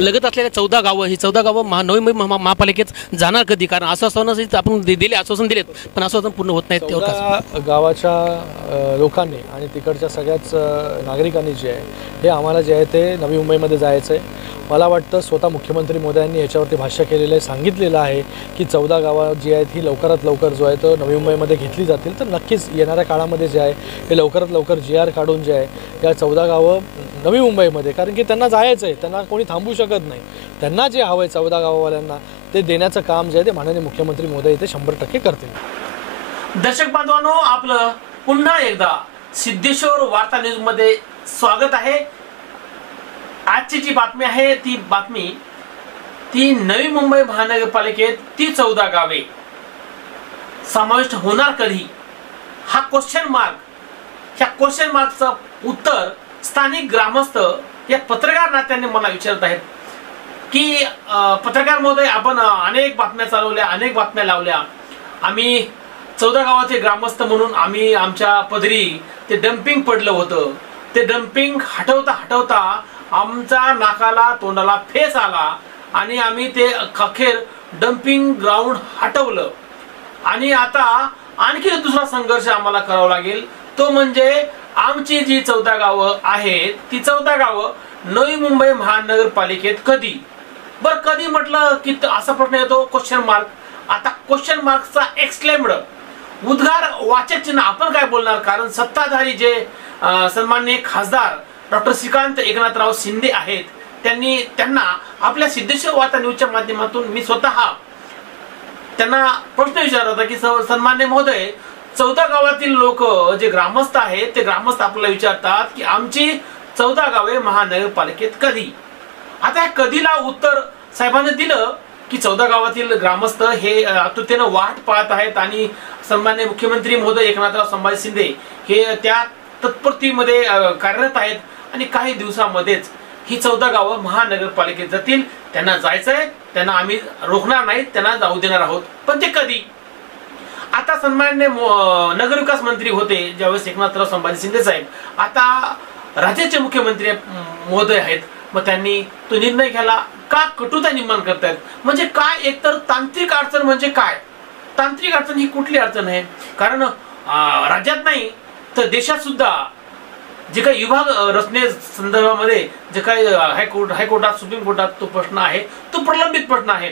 लगत असलेल्या 14 गावं ही 14 गावं नवी मुंबई महापालिकेत जाणार कधी? कारण आश्वासन आपण दिले, आश्वासन दिलेत, पण आश्वासन पूर्ण होत नाहीत. 14 गावाच्या लोकांनी आणि तिकडच्या सगळ्याच नागरिकांनी जे आहे हे आम्हाला जे आहे ते नवी मुंबईमध्ये जायचं आहे. मला वाटतं स्वतः मुख्यमंत्री मोदयांनी याच्यावरती भाष्य केलेलं आहे, सांगितलेलं आहे की 14 गावं जी आहेत ही लवकरात लवकर जो आहे तो नवी मुंबईमध्ये घेतली जातील. तर नक्कीच येणाऱ्या काळामध्ये जे आहे हे लवकरात लवकर GR काढून जे आहे या 14 गावं नवी मुंबईमध्ये, कारण की त्यांना जायचं आहे, त्यांना कोणी थांबवू शकत नाही. त्यांना जे हवं आहे 14 गावावाल्यांना ते देण्याचं काम जे आहे ते माननीय मुख्यमंत्री मोदी इथे 100% करतील. दर्शक बांधवांनो, आपलं पुन्हा एकदा सिद्धेश्वर वार्ता न्यूज मध्ये स्वागत आहे. आजची जी बातमी आहे ती नवी मुंबई महानगरपालिकेत ती 14 गावे समाविष्ट होणार कधी, हा क्वेश्चन मार्क. ह्या क्वेश्चन मार्कचं उत्तर स्थानिक ग्रामस्थ या पत्रकार नात्याने मला विचारत आहेत की पत्रकार महोदय, आपण अनेक बातम्या चालवल्या, अनेक बातम्या लावल्या, आम्ही 14 गावाचे ग्रामस्थ म्हणून आम्ही आमच्या पदरी ते डम्पिंग पडलं होतं, ते डम्पिंग हटवता आमच्या नाकाला तोंडाला फेस आला आणि आम्ही ते अखेर डम्पिंग ग्राउंड हटवलं आणि आता आणखी दुसरा संघर्ष आम्हाला करावा लागेल. तो म्हणजे आमची जी 14 गावं आहेत ती 14 गावं नवी मुंबई महानगरपालिकेत कधी. बरं, कधी म्हटलं की असा प्रश्न येतो, क्वेश्चन मार्क. आता क्वेश्चन मार्कचा एक्सक्लेम्ड उद्गार वाचक चिन्ह आपण काय बोलणार, कारण सत्ताधारी जे सन्माननीय खासदार डॉक्टर श्रीकांत एकनाथराव शिंदे आहेत त्यांना आपल्या सिद्धेश्वर वार्ता न्यूजच्या माध्यमातून मी स्वतः त्यांना प्रश्न विचारत होता की सन्माननीय महोदय, 14 गावातील लोक जे ग्रामस्थ आहेत ते ग्रामस्थ आपल्याला विचारतात की आमची 14 गावे महानगरपालिकेत कधी. आता या कधीला उत्तर साहेबांनी दिलं की 14 गावातील ग्रामस्थ हे आतुरतेनं वाट पाहत आहेत आणि सन्माननीय मुख्यमंत्री महोदय एकनाथराव संभाजी शिंदे हे त्या तत्परतेमध्ये कार्यरत आहेत आणि काही दिवसामध्येच ही 14 गावं महानगरपालिकेत जातील. त्यांना जायचंय, त्यांना आम्ही रोखणार नाही, त्यांना जाऊ देणार आहोत, पण ते कधी. आता सन्माननीय नगरविकास मंत्री होते ज्यावेळेस एकनाथराव संभाजी शिंदे साहेब, आता राज्याचे मुख्यमंत्री महोदय आहेत, मग त्यांनी तो निर्णय घ्यायला का कटुता निर्माण करतायत. म्हणजे काय, एकतर तांत्रिक अडचण म्हणजे काय, तांत्रिक अडचण ही कुठली अडचण आहे, कारण राज्यात नाही तर देशात सुद्धा जे काही विभाग रचने संदर्भामध्ये जे काही हायकोर्टात सुप्रीम कोर्टात तो प्रश्न आहे तो प्रलंबित प्रश्न आहे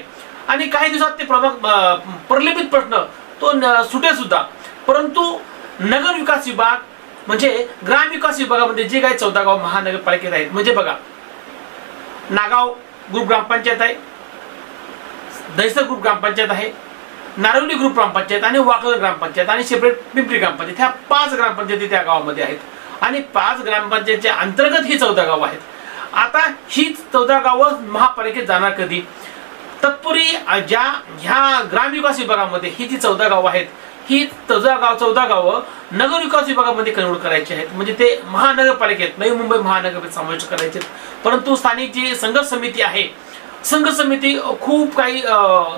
आणि काही दिवसात ते प्रलंबित प्रश्न तो सुटेल सुद्धा. परंतु नगर विकास विभाग म्हणजे ग्राम विकास विभागामध्ये जे काही 14 गाव महानगरपालिकेत आहेत, म्हणजे बघा, नागाव ग्रुप ग्रामपंचायत आहे, दहिसर ग्रुप ग्रामपंचायत आहे, नारवली ग्रुप ग्रामपंचायत आणि वाकल ग्रामपंचायत आणि सेपरेट पिंपरी ग्रामपंचायत, ह्या 5 ग्रामपंचायती त्या गावामध्ये आहेत आणि 5 ग्रामपंचायतच्या अंतर्गत ही 14 गावं आहेत. आता ही 14 गावं महापालिकेत जाणार कधी. तत्पूर्वी ह्या ग्रामविकास विभागामध्ये ही जी 14 गावं आहेत ही 14 गावं नगर विकास विभागामध्ये कन्वर्ट करायची आहेत, म्हणजे ते महानगरपालिकेत नवी मुंबई महानगरपालिकेत समाविष्ट करायचे. परंतु स्थानिक जी संघर्ष समिती आहे, संघर्ष समिती खूप काही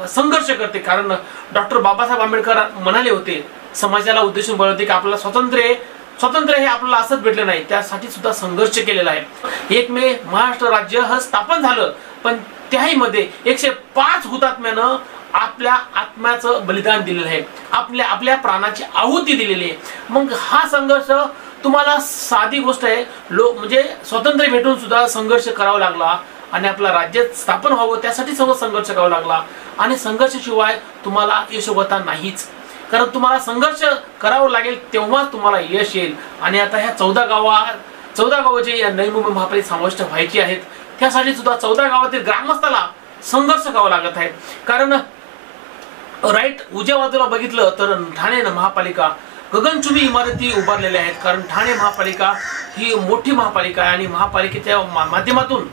संघर्ष करते, कारण डॉक्टर बाबासाहेब आंबेडकर म्हणाले होते, समाजाला उद्देशून बोलवते की आपल्याला स्वातंत्र्य हे आपल्याला असंच भेटलं नाही, त्यासाठी सुद्धा संघर्ष केलेला आहे. 1 मे महाराष्ट्र राज्य हे स्थापन झालं, पण त्याही मध्ये 105 हुतात्म्यानं आपल्या आत्म्याचं बलिदान दिलेलं आहे, आपल्या प्राणाची आहुती दिलेली आहे. मग हा संघर्ष तुम्हाला साधी गोष्ट आहे, म्हणजे स्वातंत्र्य भेटून सुद्धा संघर्ष करावा लागला आणि आपला राज्य स्थापन व्हावं त्यासाठी सर्व संघर्ष करावा लागला आणि संघर्षाशिवाय तुम्हाला यशोगाथा नाहीच, कारण तुम्हाला संघर्ष करावं लागेल तेव्हाच तुम्हाला यश येईल. आणि आता ह्या 14 गावं जे या नवी मुंबई महापालिकेत समाविष्ट व्हायची आहेत त्यासाठी सुद्धा 14 गावातील ग्रामस्थाला संघर्ष करावा लागत आहे. कारण राईट उजव्या बाजूला बघितलं तर ठाणे महापालिका गगनचुंबी इमारती उभारलेल्या आहेत, कारण ठाणे महापालिका ही मोठी महापालिका आहे आणि महापालिकेच्या माध्यमातून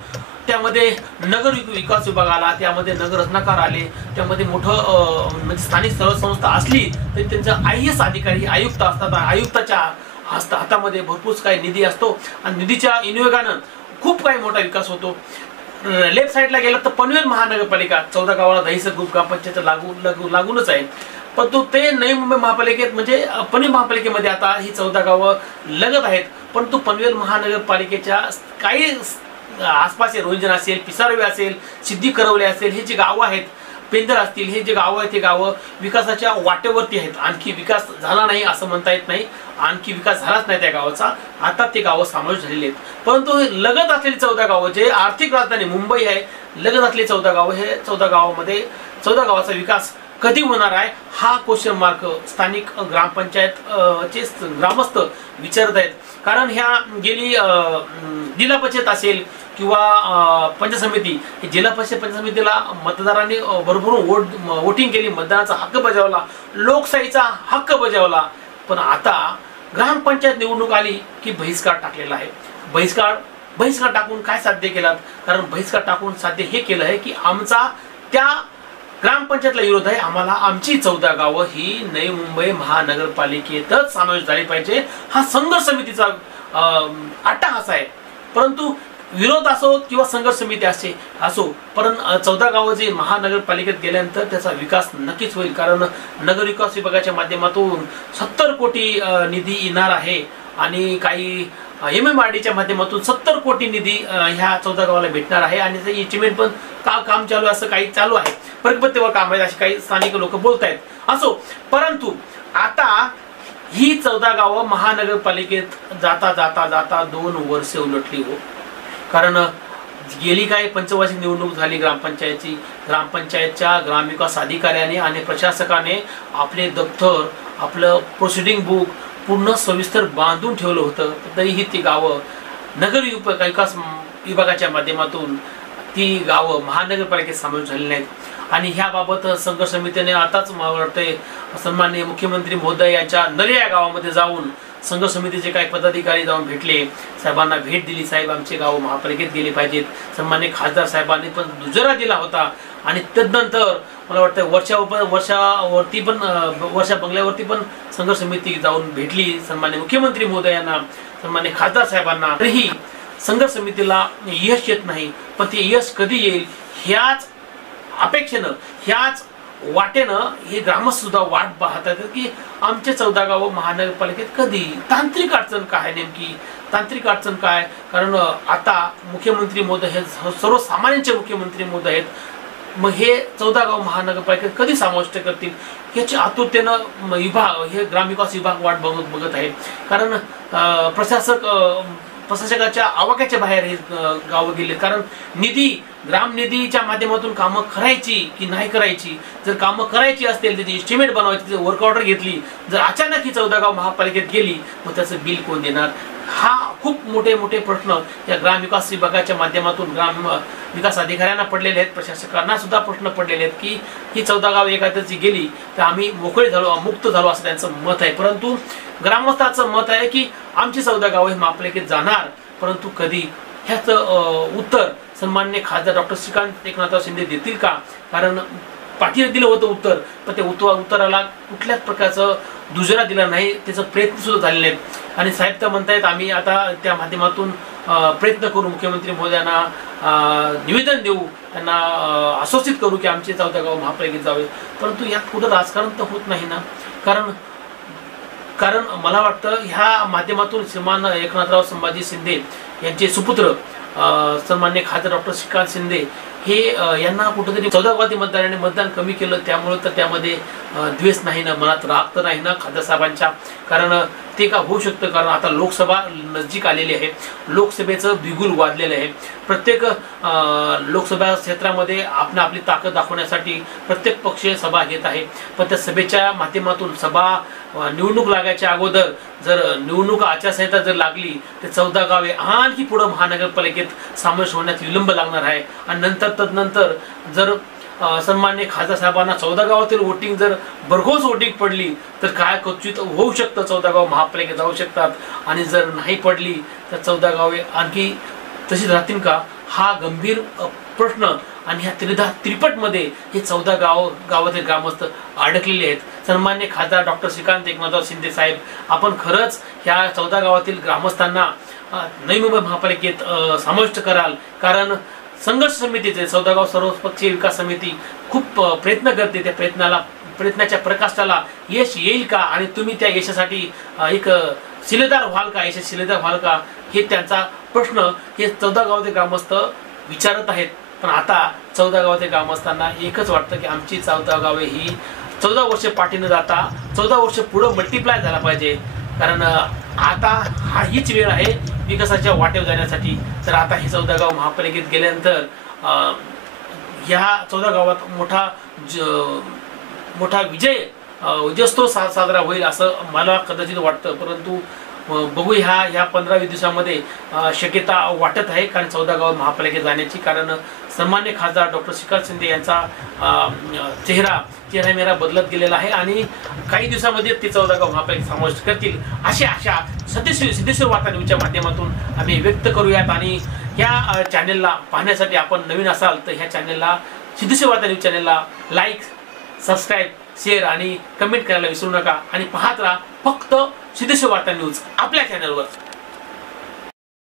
त्यामध्ये नगर विकास विभाग आला, त्यामध्ये नगर रचनाकार आले, त्यामध्ये मोठं म्हणजे स्थानिक सर्व संस्था असली तरी त्यांचा IAS अधिकारी आयुक्त असतात, आयुक्ताच्या हातामध्ये भरपूर काही निधी असतो आणि निधीच्या विनियोगानं खूप काही मोठा विकास होतो. लेफ्ट साईडला गेलं तर पनवेल महानगरपालिका 14 गावाला दहिसर ग्रुप ग्रामपंचायत लागूनच आहे, परंतु ते नवी मुंबई महापालिकेत म्हणजे पनवेल महापालिकेमध्ये आता ही 14 गावं लगत आहेत. परंतु पनवेल महानगरपालिकेच्या काही आसपास रोंजन असेल, पिसारवे असेल, सिद्धी करवले असेल, हे जे गावं आहेत, पेंदर असतील, हे जे गावं आहेत ते गावं विकासाच्या वाटेवरती आहेत. आणखी विकास झाला नाही असं म्हणता येत नाही, आणखी विकास झालाच नाही त्या गावाचा. आता ते गावं समावेश झालेली आहेत. परंतु हे लगत असलेली 14 गावं, जे आर्थिक राजधानी मुंबई आहे, लगत असलेली 14 गावं, हे 14 गावामध्ये 14 गावाचा विकास कधी होणार आहे हा क्वेश्चन मार्क स्थानिक ग्रामपंचायत चे ग्रामस्थ विचारत आहेत. कारण ह्या गेली जिल्हा परिषद असेल किंवा पंचायत समिती, जिल्हा परिषद पंचायत समितीला मतदारांनी भरभरून वोटिंग केली, मतदानाचा हक्क बजावला, लोकशाहीचा हक्क बजावला. पण आता ग्रामपंचायत निवडणूक आली की बहिष्कार टाकलेला आहे. बहिष्कार टाकून काय साध्य केलात? कारण बहिष्कार टाकून साध्य हे केलं आहे की आमचा त्या ग्रामपंचायतला विरोध आहे, आम्हाला आमची 14 गावं ही नवी मुंबई महानगरपालिकेतच समावेश झाली पाहिजे. हा संघर्ष समितीचा अट्टाहास आहे. परंतु विरोध असो किंवा संघर्ष समिती असो, पण 14 गावं जे महानगरपालिकेत गेल्यानंतर त्याचा विकास नक्कीच होईल. कारण नगर विकास विभागाच्या माध्यमातून 70 कोटी निधी येणार आहे आणि काही MMRDच्या माध्यमातून 70 कोटी निधी ह्या 14 गावाला भेटणार आहे. आणि ते एस्टिमेट पण काम चालू असं काही चालू आहे, प्रगतीवर काम आहे असे काही स्थानिक लोक बोलत आहेत. असो, परंतु आता ही 14 गावं महानगरपालिकेत जाता जाता जाता 2 वर्षे उलटली हो. कारण गेली काही पंचवार्षिक निवडणूक झाली ग्रामपंचायतची, ग्रामपंचायतच्या ग्रामविकास अधिकाऱ्याने आणि प्रशासकाने आपले दप्तर, आपलं प्रोसिडिंग बुक पूर्ण सविस्तर बांधून ठेवलं होतं. तरीही ती गावं नगर विकास विभागाच्या माध्यमातून ती गावं महानगरपालिकेत समावेश झालेली नाहीत. आणि ह्याबाबत संघर्ष समितीने आताच मला वाटते सन्माननीय मुख्यमंत्री महोदय यांच्या नरे या गावामध्ये जाऊन संघर्ष समितीचे काही पदाधिकारी जाऊन भेटले, साहेबांना भेट दिली, साहेब आमचे गाव महापालिकेत गेले पाहिजेत. सन्माननीय खासदार साहेबांनी पण दुजोरा दिला होता. आणि तदनंतर मला वाटतं वर्षा बंगल्यावरती पण संघर्ष समिती जाऊन भेटली सन्माननीय मुख्यमंत्री महोदयांना, सन्माननीय खासदार साहेबांना. तरीही संघर्ष समितीला यश येत नाही. पण ते यश कधी येईल ह्याच अपेक्षेनं, ह्याच वाटेनं हे ग्रामस्थ सुद्धा वाट पाहतात की आमचे 14 गावं महानगरपालिकेत कधी. तांत्रिक अडचण काय, नेमकी तांत्रिक अडचण काय? कारण आता मुख्यमंत्री महोदय हे सर्वसामान्यांचे मुख्यमंत्री महोदय आहेत. मग हे 14 गाव महानगरपालिकेत कधी समाविष्ट करतील याची आतुरतेनं हे ग्रामविकास विभाग वाट बघत आहे. कारण प्रशासकाच्या आवाक्याच्या बाहेर हे गावं गेले. कारण ग्रामनिधीच्या माध्यमातून कामं करायची की नाही करायची, जर कामं करायची असतील त्याची एस्टिमेट बनवायची, वर्क ऑर्डर घेतली, जर अचानक ही 14 गाव महापालिकेत गेली मग त्याचं बिल कोण देणार? हा खूप मोठे प्रश्न या ग्रामविकास विभागाच्या माध्यमातून ग्राम विकास अधिकाऱ्यांना पडलेले आहेत, प्रशासकांना सुद्धा प्रश्न पडलेले आहेत की ही 14 गाव एखाद्याची गेली तर आम्ही मोकळे झालो, मुक्त झालो असं त्यांचं मत आहे. परंतु ग्रामस्थांचं मत आहे की आमची 14 गाव हे महापालिकेत जाणार, परंतु कधी ह्याचं उत्तर सन्माननीय खासदार डॉक्टर श्रीकांत एकनाथराव शिंदे देतील का? कारण पाठीवर दिलं होतं उत्तर, पण त्या उत्तराला कुठल्याच प्रकारचं दुजोरा दिला नाही, त्याचा प्रयत्न सुद्धा झालेले आहेत. आणि साहेब तर म्हणतायत आम्ही आता त्या माध्यमातून प्रयत्न करू, मुख्यमंत्री महोदयांना निवेदन देऊ, त्यांना आश्वासित करू की आमचे 14 गाव महापालिकेत जावे. परंतु यात कुठं राजकारण तर होत नाही ना. कारण मला वाटतं ह्या माध्यमातून श्रीमान एकनाथराव संभाजी शिंदे यांचे सुपुत्र सन्माननीय खासदार डॉक्टर श्रीकांत शिंदे हे यांना कुठेतरी 14 गावातील मतदारांनी मतदान कमी केलं, त्यामुळे तर त्यामध्ये द्वेष नाही ना, मनात राग तर नाही ना खासदार साहेबांच्या. कारण ते का होऊ शकतं? कारण आता लोकसभा नजीक आलेली आहे, लोकसभेचं बिगुल वाजलेलं आहे. प्रत्येक लोकसभा क्षेत्रामध्ये आपली ताकद दाखवण्यासाठी प्रत्येक पक्ष सभा घेत आहे. पण त्या सभेच्या माध्यमातून निवडणूक लागायच्या अगोदर जर निवडणूक आचारसंहिता जर लागली तर 14 गावे आणखी पुढे महानगरपालिकेत समावेश होण्यात विलंब लागणार आहे. आणि तदनंतर जर सन्माननीय खासदार साहेबांना 14 गावातील वोटिंग जर भरघोस वोटिंग पडली तर काय क्वचित होऊ शकतं, 14 गाव महापालिकेत जाऊ शकतात. आणि जर नाही पडली तर 14 गावे आणखी तशीच राहतील का? हा गंभीर प्रश्न. आणि ह्या त्रिपटमध्ये हे 14 गावातील ग्रामस्थ अडकलेले आहेत. सन्माननीय खासदार डॉक्टर श्रीकांत एकनाथराव शिंदे साहेब, आपण खरंच ह्या 14 गावातील ग्रामस्थांना नवी मुंबई महापालिकेत समाविष्ट कराल? कारण संघर्ष समितीचे 14 गाव सर्वपक्षीय विकास समिती खूप प्रयत्न करते. त्या प्रयत्नाच्या प्रकाशाला यश येईल का? आणि तुम्ही त्या यशासाठी एक शिलेदार व्हाल का? यश शिलेदार व्हाल का? हे त्यांचा प्रश्न हे 14 गावातील ग्रामस्थ विचारत आहेत. पण आता 14 गावातील ग्रामस्थांना एकच वाटतं की आमची 14 गावे ही 14 वर्ष पाठीनं जाता 14 वर्ष पुढं मल्टिप्लाय झाला पाहिजे. कारण आता हीच वेळ आहे विकासाच्या वाटेवर जाण्यासाठी. तर आता हे 14 गाव महापालिकेत गेल्यानंतर ह्या 14 गावात मोठा विजयोत्सव साजरा होईल असं मला कदाचित वाटतं. परंतु बघू ह्या 15-20 दिवसामध्ये शक्यता वाटत आहे. कारण 14 गाव महापालिकेत जाण्याची. कारण सन्मान्य खासदार डॉक्टर श्रीकांत शिंदे यांचा चेहरा बदलत गेलेला आहे आणि काही दिवसामध्ये ते 14 गाव महापालिकेत समाविष्ट करतील अशी आशा सिद्धेश्वर वार्ता न्यूजच्या माध्यमातून आम्ही व्यक्त करूयात. आणि या चॅनेलला पाहण्यासाठी आपण नवीन असाल तर ह्या चॅनेलला सिद्धेश्वर वार्ता न्यूज चॅनेलला लाईक, सबस्क्राईब, शेअर आणि कमेंट करायला विसरू नका. आणि पाहत राहा फक्त सिद्धेश्वर वार्ता न्यूज आपल्या चॅनलवर.